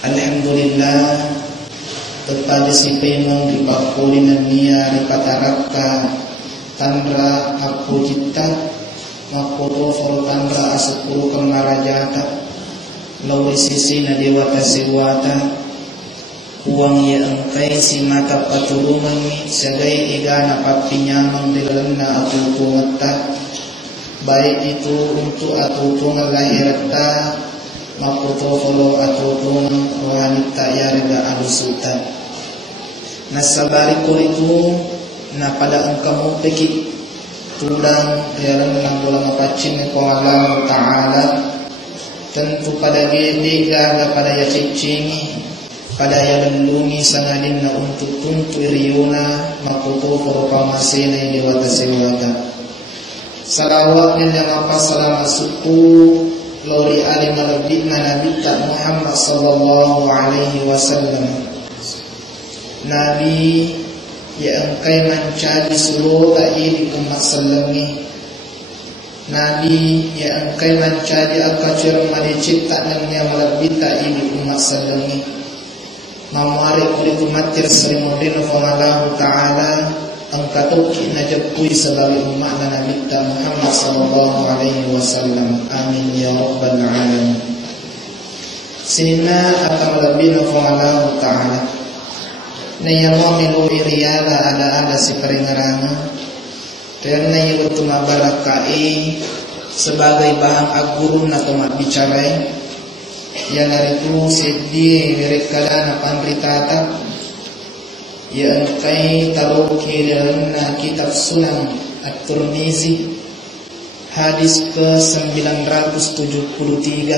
Alhamdulillah kepada si pemang di pakulinan niya di pataraka tandra aku jitta makoto for tandra asepuru kemarajata lauri sisi na dewata sewata uang ya engkai si mata paturungan segai igana papinyamang dilalana aku tungata baik itu untuk aku tungal lahirata makoto follow atau tungan rohanita ya rega alusutan nasabari ko itu na pada engkau peki tudang yaran nang bolang apacin ko Allah Taala tentu pada gede gaga pada ya cicingi pada ya lendungi sangadin na untuk tuntu riuna makoto follow pamasena yang dewata sewata salawat yang apa selama suku Lori alim al-bidna Nabi Muhammad sallallahu alaihi wasallam Nabi yang engkai mencari seluruh ta'idi umat salami Nabi yang engkai mencari akacir madicipta nangnya malabit ta'idi umat salami Mamari kulit umatir serimudin Famallahu ta'ala angkatuki najabkui sebagai umat Nabi Muhammad sallallahu alaihi wasallam. Amin ya rabbal alamin. Sina akan lebih nafallahu taala. Nayamo milui riyala ada si peringarana. Dan nayi bertuma barakai sebagai bahan agurun atau mak bicarai. Yang dari itu sedih mereka dan pandritata. Ya engkai taruki dalam kitab Sunan At-Tirmizi hadis ke-973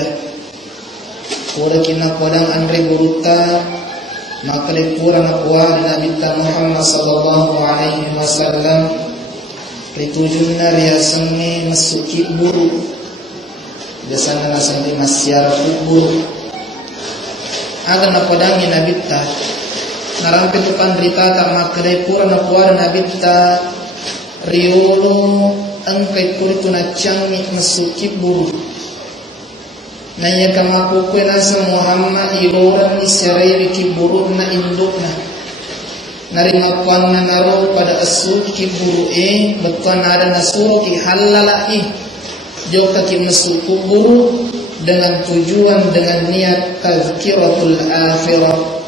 Kura kina kodang andre buruta maka lepurang akwa Nabi Muhammad sallallahu alaihi wasallam ritujunna riasangi masuki buru biasanya nasangi masyar kubur agan nakodangi Nabi narampe tu pandrita tak makre pura na puara na bitta riolo angkai puritu na changi masuki buru na iya kamakukwe na sa Muhammad iloran ni siyaray ki buru na induk na narimakuan na naro pada asuki buru betuan ada nasuro ki halalai joka ki masuku buru dengan tujuan dengan niat tazkiratul akhirah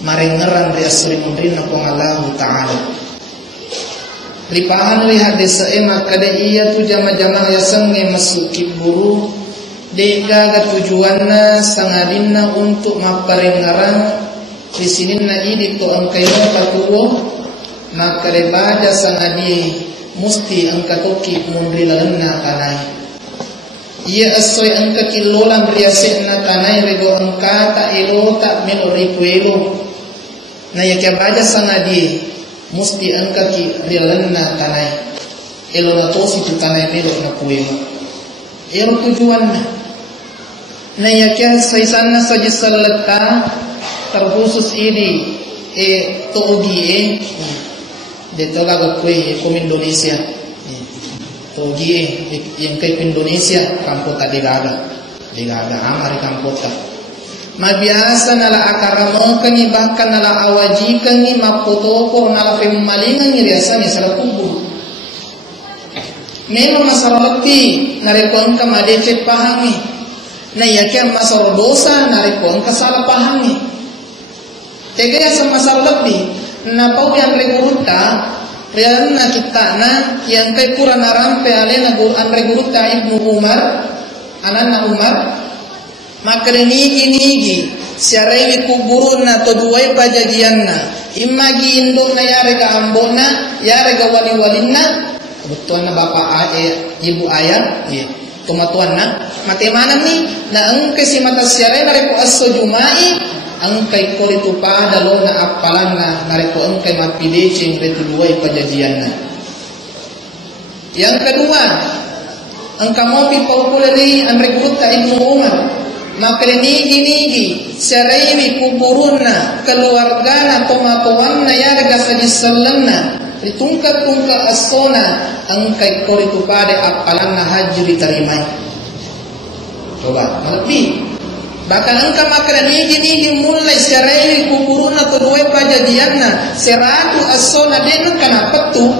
marengeran dia sering menerima Allah Ta'ala lipahan lihat desa maka iya tu jama-jama ya senge masuki buru dega tujuanna sangadinna untuk maparengeran di sini na ini to angkayo patuwo maka baca sangadi musti angkatoki mundrilanna kanai ia asoy angka kilolan riasenna kanai rego angkata elo tak melori kuelo na yakia baca sangadi musti angka ki rialanna tanai elo na tosi tu tanai melo na kuelo elo tujuan na yakia saisanna saja salata terkhusus ini togi de tolaga kue kom Indonesia togi yang ke Indonesia kampota digaga amari kampota mabiasa nala akaramokan bahkan nala awajikan ni mapotokor nala pemalingan ni riasanya salah kubur memang masalah lebih narikon ka madece pahami na yakin masalah dosa narikon ka salah pahami tegaya sa masalah lebih na pau yang reguruta rian na kita na yang kay pura narampe alena gur an reguruta Ibnu Umar anak Umar makreni siarai kuburun na to duai pajadianna imagi induk na yare ka ambona yare ka wali-walinna kebetulan na bapak ibu ayah tumatuan na matemana ni na angke si mata siarai na reku aso jumai angkai ko itu pada lo na apalan na reku angkai mapidece retu duai pajadianna yang kedua angka mopi populeri an rekrut Ibnu Umar maka nigi serewi kuburunna keluargana tomatuanna yarga sajisallanna ditungka-tungka asona angkai koritu pada apalanna haji diterimai coba lebih Bahkan engkau makanan ini mulai serai kuburuna tu dua prajadianna seratu asona dena kenapa tu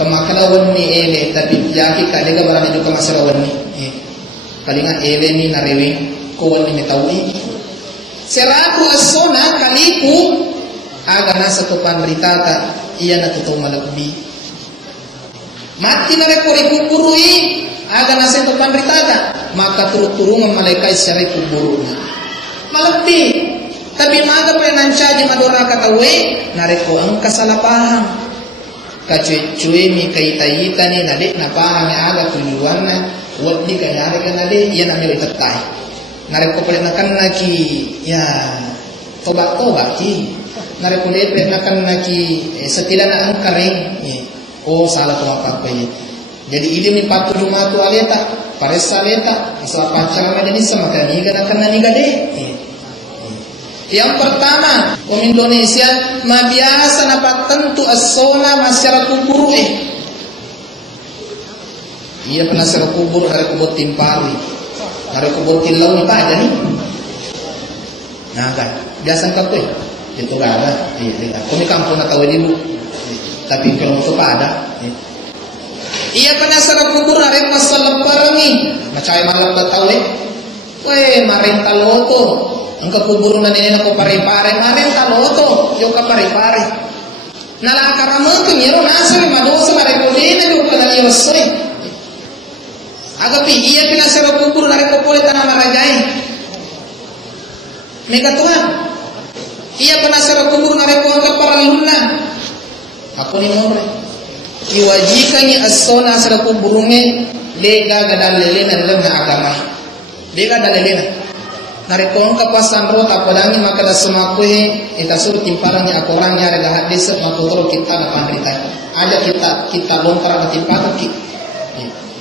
kemakalawan ni ele tapi yaki kalega barang itu kemasalawan ni kalinga ele ni narewi kawan ni tawi seratu asona kaliku agana satu panritata iya natutu malakbi mati narekori kuburui agana satu panritata maka turut-turungan malaikat syari kuburuna malakbi tapi maga pa nancaji madora katawe nareko ang kasalapahang kacuy-cuy mi kaitayita ni nade napahang ni aga tujuan na wadi kanyari ka nade yan ang ilitatay nareko pa nakan naki ya tobat-tobat ki nareko lepe nakan naki setila na ang karing oh salah tumapagpay jadi ilim ni patu jumatu aleta paresa aleta isla pacar na dinisa maka niga nakan naniga de. Yang pertama, orang Indonesia mabiasa napak tentu asona masyarakat kubur Iya pernah secara kubur hari kubur timpari, hari kubur kilau ni pak jadi. Nah kan, biasa kau itu gak ada. Iya, kami kampung nak tahu dulu. Tapi kalau itu pak ada. Iya pernah secara kubur hari masalah perangi, macam malam tak tahu marin taloto. Engkau kubur na nene ko pare-pare maren taloto yo ka pare-pare nala karamo kanyero nasa madosa mare ko dina yo ka dali osoi agapi iya pinasara kubur na ko pole tanah marajai mega tuhan iya pinasara kubur na ko ka paralunna ako ni more iwajikani asona sara kuburunge lega gadalele na lemna agama lega dalelena narikong kapasan ro tapadangi maka da sumakwe ita suruh timparan ni akorang ni ada hadis matuturo kita na pandrita ada kita lontar na timparan ki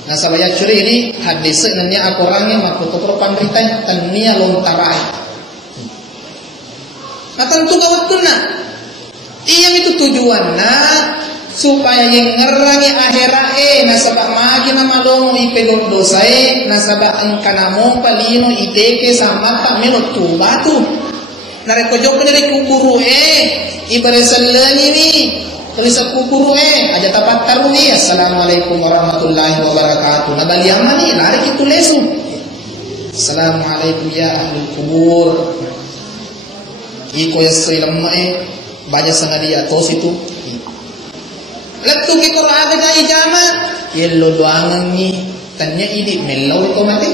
na sabaya curi ini hadis na ni akorang ni matuturo pandrita tan niya lontarai na tentu gawat na iyang itu tujuan na supaya yang ngerangi akhirat nasabak magi na malongo ipedok dosae nasabak angkanamo palino iteke sama tak menot tubatu narekojok dari kuburu ibaresalani ni tulis kuburu aja tapat taruni assalamualaikum warahmatullahi wabarakatuh nabaliyama ni lari itu lesu assalamualaikum ya ahlul kubur iko yasoy lamma baca sangadia tos itu Letu kita ada dari jama, yellow doangan ni, tanya ini melau itu mati.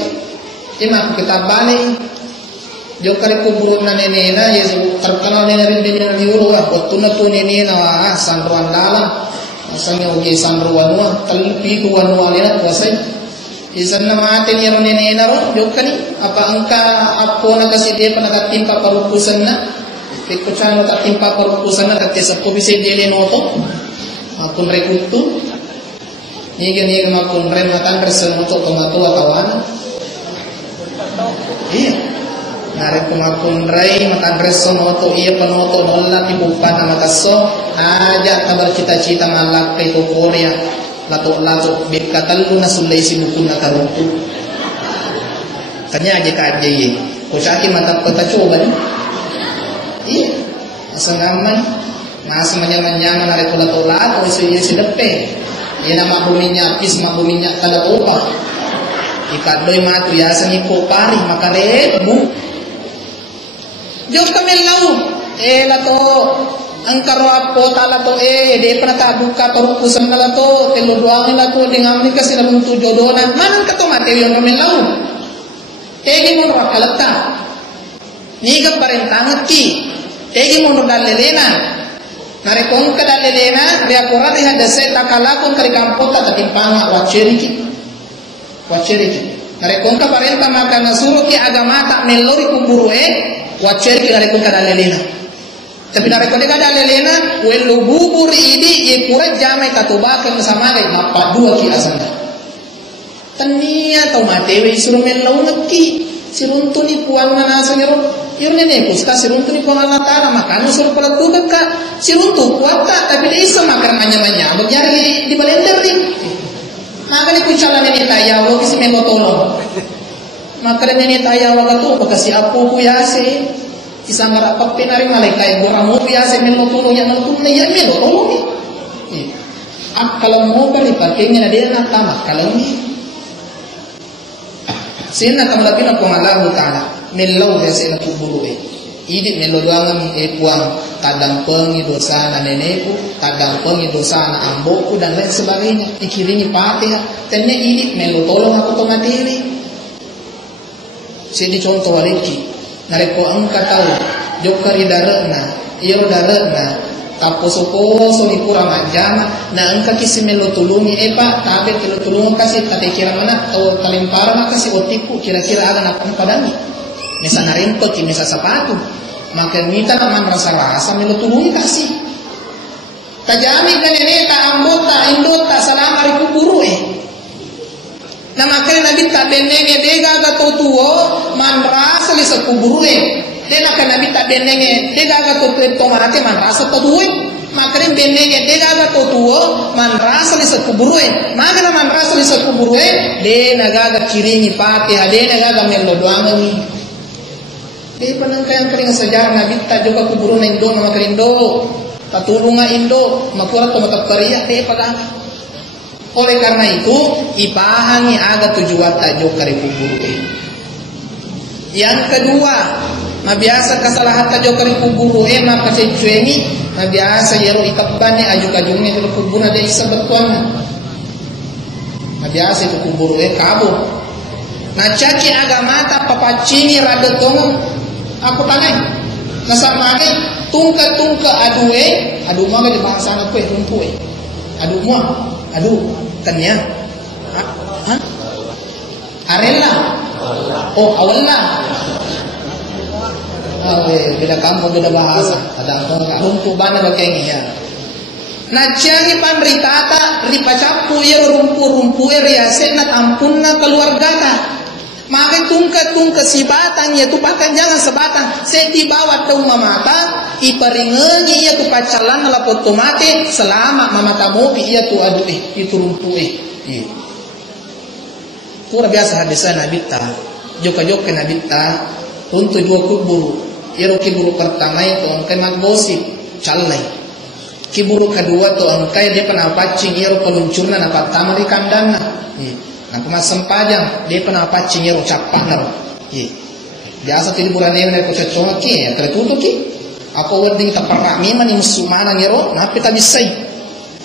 Cuma kita balik, jauh kali kubur na nenena, yesu terkenal nena nena di uru, waktu na tu nenena wah sanruan dalam, asalnya uji sanruan wah, terlebih tuan wah lena kuasai. Isan nama mati ni ron nenena ron, jauh kali apa angka apa nak kasih dia pernah timpa parupusan na, kekucan nak timpa parupusan na, tapi sepuluh bisa dia lenoto. Akun rekutu niga makun rem matan resemoto tomato atawan iya narek makun rei matan resemoto iya penoto nolla tibupan makaso aja kabar cita-cita malak ke Korea lato bekatal na sulay sinukun na karutu tanya aja ka aja kusaki mata kota coba iya asal ngaman mas manyaman-nyaman dari tula-tula atau isi depe ia nama buminya pis mabuminya kada opa ikat doi matu ya seni kopari maka rebu jok kami lau lato angkaro apo talato de pernah buka parupusan lato telu doang lato dengan menikah sila untuk jodohan mana kato materi yang kami lau mon rakalata niga parentangat ki mon dalelena narekong kadalelena dia Quran dia hadase takalakon kari kampota tatimpanga waceriki narekong ka parenta maka nasuro ki agama tak melori kuburu waceriki narekong kadalelena tapi narekong kadalelena welu bubur idi ye kura jamai katubakan sama dai napa dua ki asana tania tau matewe suruh melau ngeki siruntuni puan manasanya Yurne ne kusta siruntu ni pong Allah Ta'ala makanya suruh pelatukan ka siruntu kuata tapi dia isa makan manya-manya bagyari di balender di makanya kucalan ni tayo wag isi may tolong Maka dan ini tayo wakatu kasi apo ko yase isang rapat pinari malay gora mo yase melo tulong ya melo tulong ya melo tulong ni. Kalau mo bali pakingin na dia na tama kalau ni. Sina kamlapin ko Allah Taala melo yase na kuburu Idi melo doang puang tadang pengi dosa na nenekku, tadang pengi dosa na amboku dan lain sebagainya. Ikiringi Fatihah, tanya idi melo tolong aku to materi. Jadi contoh waliki, nareko angka tahu, jokari darekna, iyo darekna, taposo-poso ni kurang ajama, na angka kisi melo tulungi, pak, tabe telo tulungi kasih, tate kira mana, atau talimpara makasih otiku, kira-kira ada nak padangi. Misa narimpe, misa sepatu. Maka kita nak rasa-rasa melo tulungi kasih. Tajami kan ini tak ambota, indota, salam hari kuburu Nah makanya Nabi tak benenge dega gato tuo man rasa li sa kuburu Dena kan Nabi tak benenge dega gato tomate man rasa to tuo Makanya benenge dega gato tuo man rasa li sa kuburu Maka na man rasa li sa kuburu dena gaga kiringi Fatihah, dena gaga melo doangami. Di panangkayang kering sejarah Nabi tak juga kuburu na Indo na makarindo tatulong nga Indo makura tumatagpariya di pagang. Oleh karena itu ipahangi aga tujuan tajo kari kuburu Yang kedua mabiasa kesalahan tajo kari kuburu maka secuengi mabiasa yero ikabani ajuk-ajungnya kari kuburu na dia isa bertuan mabiasa itu kuburu kabur. Nah caki agamata papacini radetong aku tanya, nasamane tungka adu mga di bahasa anak ko rumpu adu tanya, arela, awalna, beda kamu beda bahasa, ada apa rumpu bana bagengnya. Najangi pamritata ripacapu rumpu riasen na tampun na keluarga Maka tungka si batang ya tu pakan jangan sebatang. Seti bawa tau mamata iparingengi ya tu pacalan ala potomate selama mamata mopi ya tu adu itu rumpu Pura biasa hadisa Nabi ta. Joka Nabi ta untuk dua kuburu. Iro kiburu pertama itu angkai maggosip calai. Kiburu kedua tu angkai dia pernah pacing iro peluncurna na pertama di kandangna. Nah kemas sempajang dia pernah pacing yero capak naro. Biasa tadi bulan ini nak cocok ki, tertutup ki. Aku wording taparak mima ni musuh mana yero, napi tak bisa.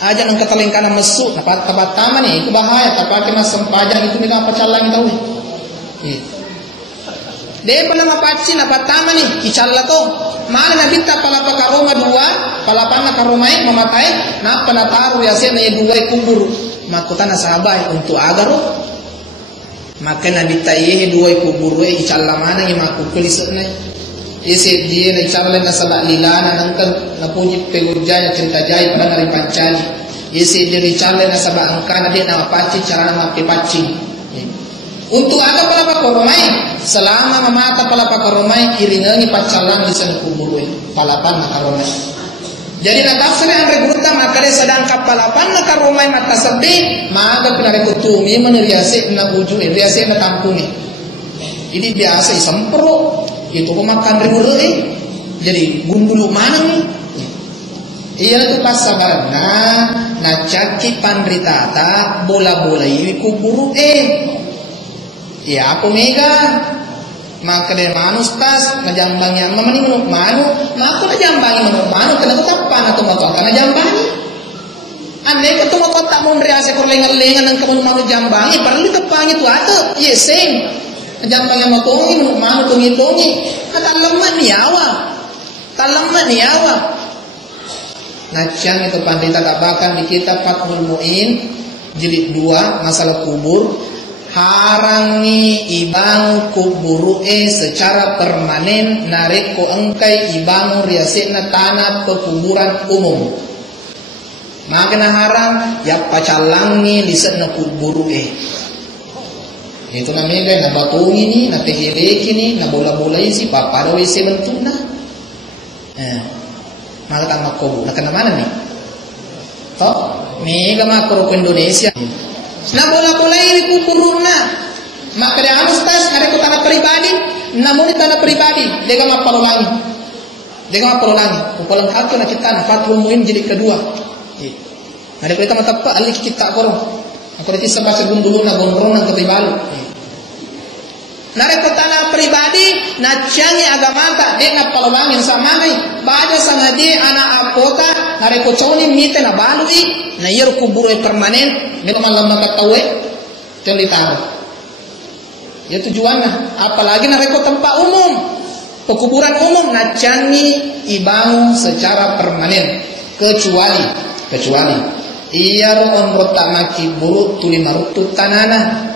Aja nang ketelengkana mesuk, dapat taman ni itu bahaya. Tapi kemas sempajang itu tidak apa calang tahu. Dia pernah mapacing dapat taman ni, icalla to. Mana nabi tak palapa karoma dua, palapana karomai mamatai, nak pernah taruh ya sen na dua kubur. Makutana sahabai untuk agaro maka nabi tayehe dua kuburu icalla mana yang maku kulisna isi dia na icalla na sabak lilana nangkan na puji pegurjanya cerita jai pada nari pancani isi dia icalla na sabak angkana dia na paci cara na paci untuk aga palapa koromai selama mamata palapa koromai iringangi pacalan di sana kuburu palapan na karomai. Jadi nak tafsir yang reguta maka dia sedang kapalapan nak karomai mata sebi maka kena rekutumi meneriasi na uju riasi na tampuni. Ini biasa isempro itu makan regule jadi gundulu mana ni? Iya itu pas sabar na caki pandritata bola-bola ini kuburu ya aku mega maka dari manus tas najambang yang mamani menuk manu maka najambangi menuk manu kena kutapan atau motor karena jambangi ane itu motor tak mau beriasa kurlengan-lengan dan kamu manu jambangi perlu tepangi tu atau yeseng najambang yang motongi menuk manu tungi-tungi talamat niawa Najang itu pandita tabakan di kitab Fathul Mu'in jilid 2 masalah kubur harangi ibang kuburu secara permanen narik ko engkai ibang riasikna tanah pekuburan umum maka na harang ya pacalangi lisan na kuburu itu namanya na batungi ni na tehireki ni na bola-bola isi paparo isi bentuna maka tak makobu na kanamana ni toh mega makro Indonesia na bola-bola ini kuburuna Maka dia anustas ngareko tanah pribadi, namun di tanah pribadi dia gak mapalulangi. Dia gak mapalulangi. Upalang hatu na kita na fatul muhim jadi kedua. Ngareko kita matapa alik kita korong. Aku nanti sebaca gundulu na gondrong na ketibalu. Nareko tanah pribadi na cangi agamanta dia ngapalulangi sama mai. Baada sangadi anak apota nareko coni mite na balui na yer kuburu permanen dia malam katawe telitaro. Ya tujuannya, apalagi nareko tempat umum, pekuburan umum, nacangi ibangun secara permanen, kecuali iya on rotak maki buruk tuli marutu tanana,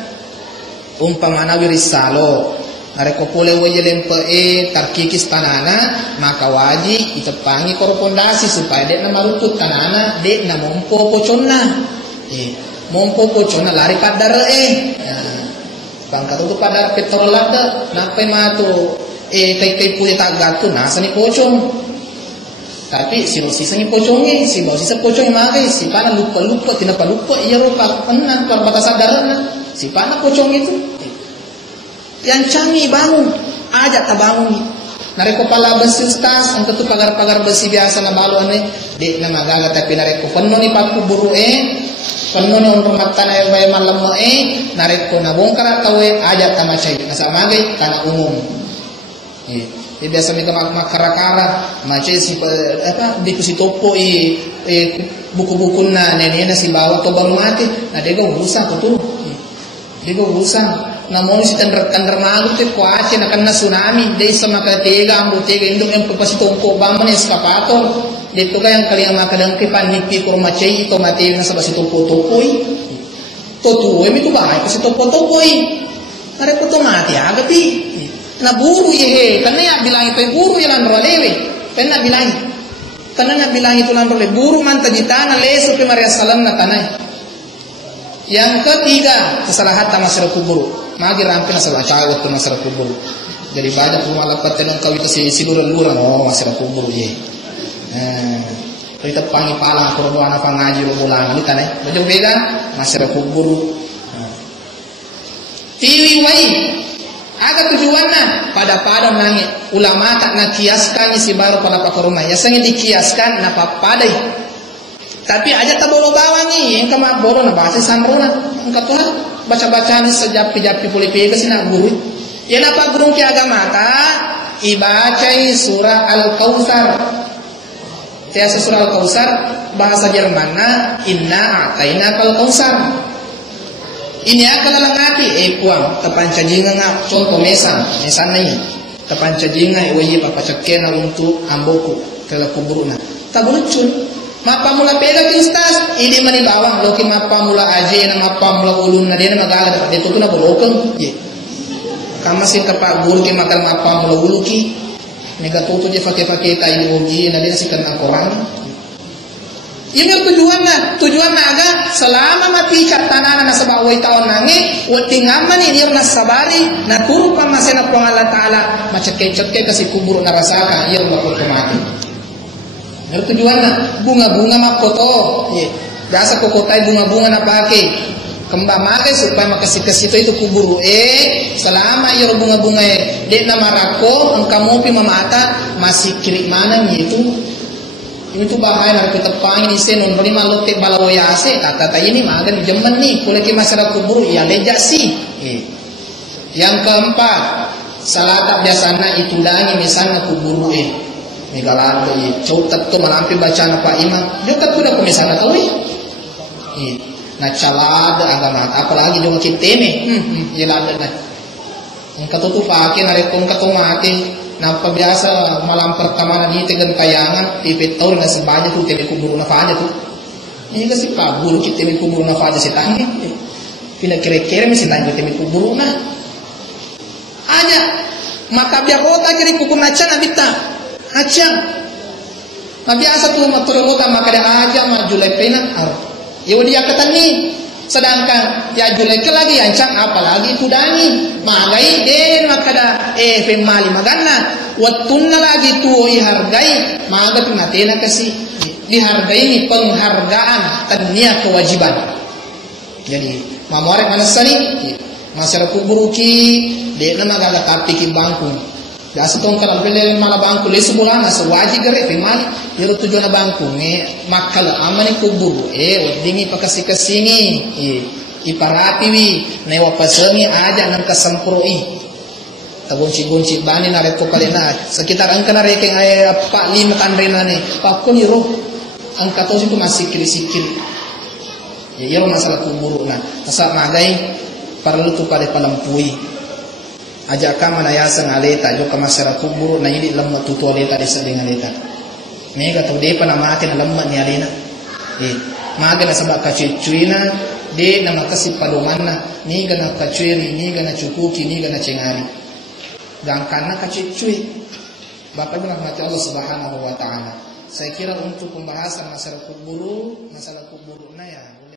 umpamana wirisalo, nareko pole waje lempe tarkikis tanana, maka wajib itepangi korpondasi supaya dek na marutu tanana, dek na mompo poconna, mompo poconna lari kadar bangka tu pada petrol ada, napai matu kai puli tagatu nasa ni pocong. Tapi si sisa ni pocongnya, si bau sisa pocong magai, si pana lupa tinapa lupa iya rupa pernah batas sadarna, si pana pocong itu. Yang canggih bangun, aja tak bangun. Nareko pala besi ustaz, angkat tu pagar-pagar besi biasa na balu ane, dek na magaga tapi nareko penuh ni paku buru penuh ni untuk matana yang bayar malam nareko na bongkar atau aja tamacai nasa magai tanah umum. Biasa mereka makara-kara macam si apa di kusi topo buku-buku na nenek si bawa to baru mati, nah dia go usah betul. Dia go usah. Namun si tender malu te kuace na kanna tsunami, dei sama ka tega ambu tega indong yang pasi tongko bamane eskapator. Dito kayang kaliang makadang kipan nipi kurmacei ito matei na sa basi topo-topoi. Totuwe mi to bahay kasi topo-topoi. Are po to mati agati. Naburu yehe, kanna ya bilang ito buru yan ralewe. Penna bilang. Kanna na bilang ito lan ralewe buru man tajitana leso pe Maria Salam na tanay. Yang ketiga, kesalahan masyarakat kubur. Magi rampin asal cawat tu masyarakat kubur. Jadi banyak rumah lapat tenong kawita si luran-luran masyarakat kubur ye. Kita panggil palang korbo anak pangaji robulan ini tanah. Baju beda masyarakat kubur. Tiwi wai. Aga tujuannya pada nangi ulama tak nakiaskan si baru pada pak rumah. Ya sangat dikiaskan napa padai. Tapi aja tak bolo bawangi, yang kama bolo na bahasa sanrona, engkau tuh baca ni sejapi-japi puli pega sina guru. Yang apa guru ki agama ta ibacai surah Al-Kautsar. Tiasa surah Al-Kautsar bahasa Jermanna inna ataina Al-Kautsar. Ini akan langati puang tepanca jinga ngap contoh mesan nih tepanca jinga iwayi papacakena untuk amboku ke kuburuna. Tak belucun. Mapa mula pega ki ustaz ini mani bawang loki mapa mula aje na mapa mula ulun na dia magala dito tu na bolokeng ye kama sin kapa guru ki makal mapa mula uluki nega tutu je pakai tai uji na dia sikan akoran ini tujuan naga selama mati catana na sabawai tahun nangi wati ngaman ini na sabari na turu pa masena po Allah taala macet-cet kasi kubur na rasaka iya makot mati. Tujuannya bunga-bunga makoto, biasa kokotai bunga-bunga na pakai, kembang makai supaya makasih itu kuburu selama iyo bunga-bunga dek nama rako engkau pi mamata masih kiri mana itu bahaya nak kita pangin isen non lima lote balawoyase tata ini magan jemen nih kulit masyarakat kuburu ya lejak sih. Yang keempat salata biasanya itu dangi misalnya kuburu Megalado cautat tu malampi bacaan Pak Imam juga tu dah komisana tahu na calada agama apalagi juga kiteme jelada na engkau tu pakai narekong katong mati napa biasa malam pertama na di tegan tayangan pipetor na si baja tu tele kubur na faja tu ini kasi pa bulu kiteme kubur na faja si tangi pina kira-kira mesti tangi kiteme kubur na aja maka biar kota kiri kubur na cana bita acang, biasa tuh matulungan maka dia aja maju lepenan ar. Ya dia kata nih, sedangkan ya julek lagi ancang apalagi itu dangi, magai den maka dah pemali magana, watunna lagi tuh hargai, maga pinatena kasih dihargai ini penghargaan tania kewajiban. Jadi mamorek manasani, masyarakat kubur ki de na magaga tapi ki bangku biasa tong kalau pele mala bangku le subulana so waji gare pe mali yero tujo na bangku nge makala amani kubur dingi pakasi kasingi iparapi wi ne wapasangi aja nang kasamproi tagunci bani na reto kalena sekitar angka na rekeng ay 4-5 kanrena ni pakon yero angka to situ masih sikil yero masalah kubur na asa magai perlu tu pada palampui aja kama na yasa ngaleta jo kama sera kubur na hindi lamma tu aleta desa dengan aleta mega to de pana mate na lamma ni alena maga na sabak kacuina de na makasi palumanna ni gana kacuiri ni gana cukuki ni gana cengari gangkana kacicui Bapak Ibu rahmati Allah Subhanahu wa taala. Saya kira untuk pembahasan masalah kubur na ya